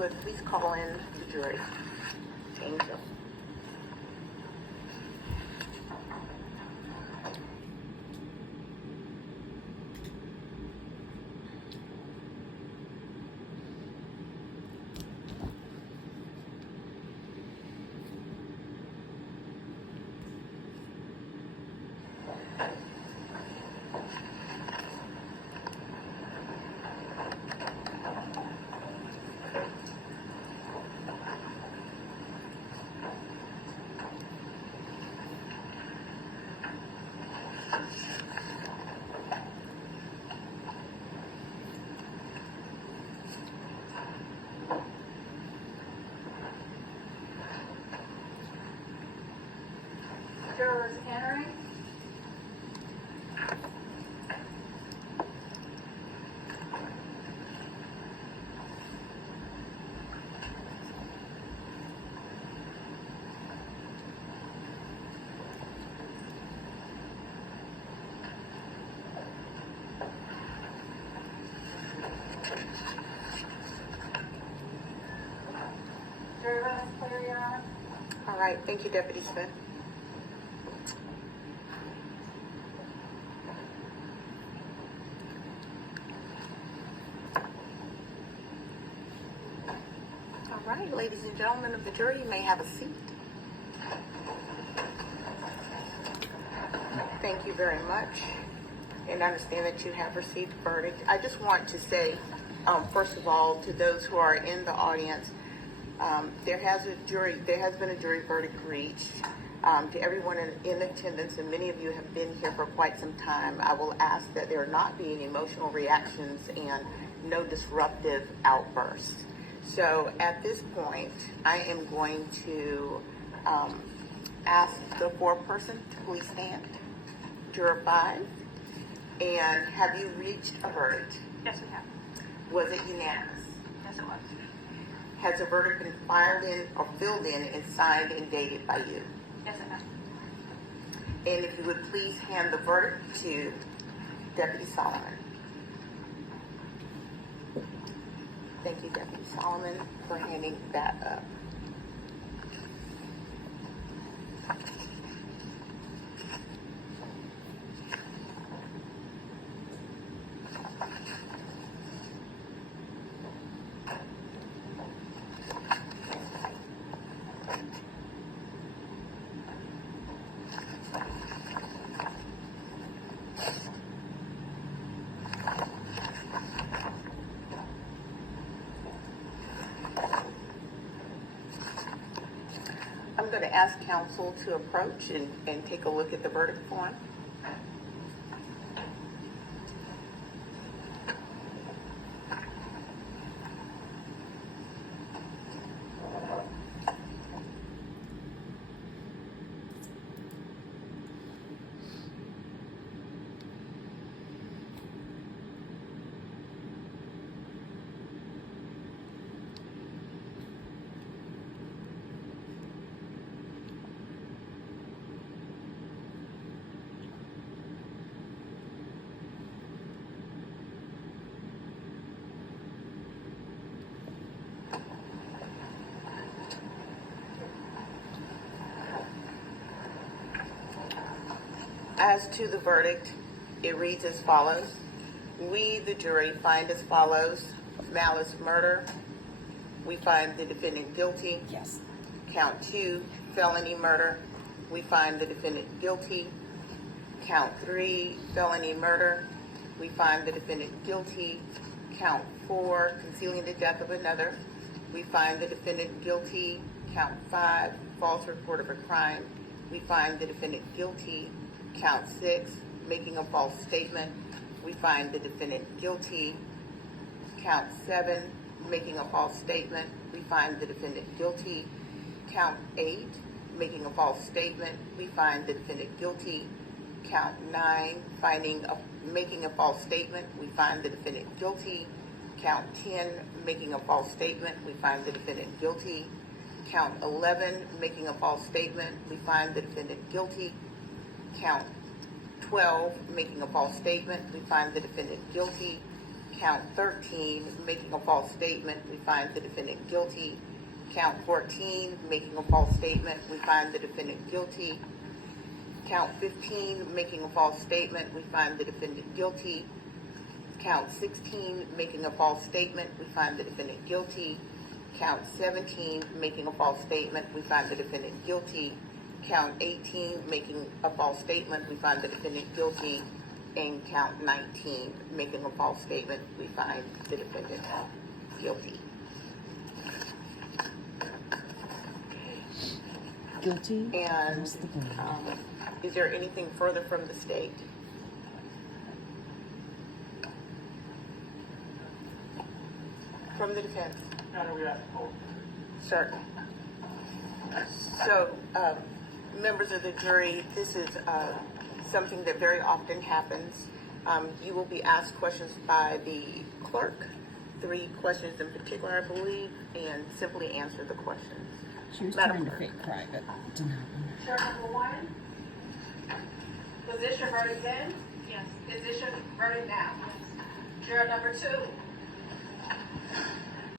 would please call in the jury. Angel. Jurors entering. Jury room is clear, Your Honor. All right, thank you, Deputy Smith. All right, ladies and gentlemen of the jury, you may have a seat. Thank you very much. And I understand that you have received a verdict. I just want to say, first of all, to those who are in the audience, there has been a jury verdict reached. To everyone in attendance, and many of you have been here for quite some time, I will ask that there not be any emotional reactions and no disruptive outbursts. So at this point, I am going to ask the foreperson to please stand. Juror 5. And have you reached a verdict? Yes, we have. Was it unanimous? Yes, it was. Has the verdict been filed in or filled in and signed and dated by you? Yes, it has. And if you would please hand the verdict to Deputy Solomon. Thank you, Deputy Solomon, for handing that up. I'm going to ask counsel to approach and take a look at the verdict form. As to the verdict, it reads as follows. We, the jury, find as follows: malice murder. We find the defendant guilty. Yes. Count 2, felony murder. We find the defendant guilty. Count 3, felony murder. We find the defendant guilty. Count 4, concealing the death of another. We find the defendant guilty. Count 5, false report of a crime. We find the defendant guilty. Count 6, making a false statement. We find the defendant guilty. Count 7, making a false statement. We find the defendant guilty. Count 8, making a false statement. We find the defendant guilty. Count 9, making a false statement. We find the defendant guilty. Count 10, making a false statement. We find the defendant guilty. Count 11, making a false statement. We find the defendant guilty. Count 12, making a false statement. We find the defendant guilty. Count 13, making a false statement, we find the defendant guilty. Count 14, making a false statement, we find the defendant guilty. Count 15, making a false statement, we find the defendant guilty. Count 16, making a false statement, we find the defendant guilty. Count 17, making a false statement, we find the defendant guilty. Count 18, making a false statement, we find the defendant guilty. And count 19, making a false statement, we find the defendant guilty. Guilty. And What's the verdict? is there anything further from the state? From the defense? No, we have to hold. Certainly. So, members of the jury, this is something that very often happens. You will be asked questions by the clerk, 3 questions in particular, I believe, and simply answer the questions. She was Madam trying to Clerk. fake cry, but it didn't happen. Juror number 1? Was this your verdict then? Yes. Is this your verdict now? Juror number 2?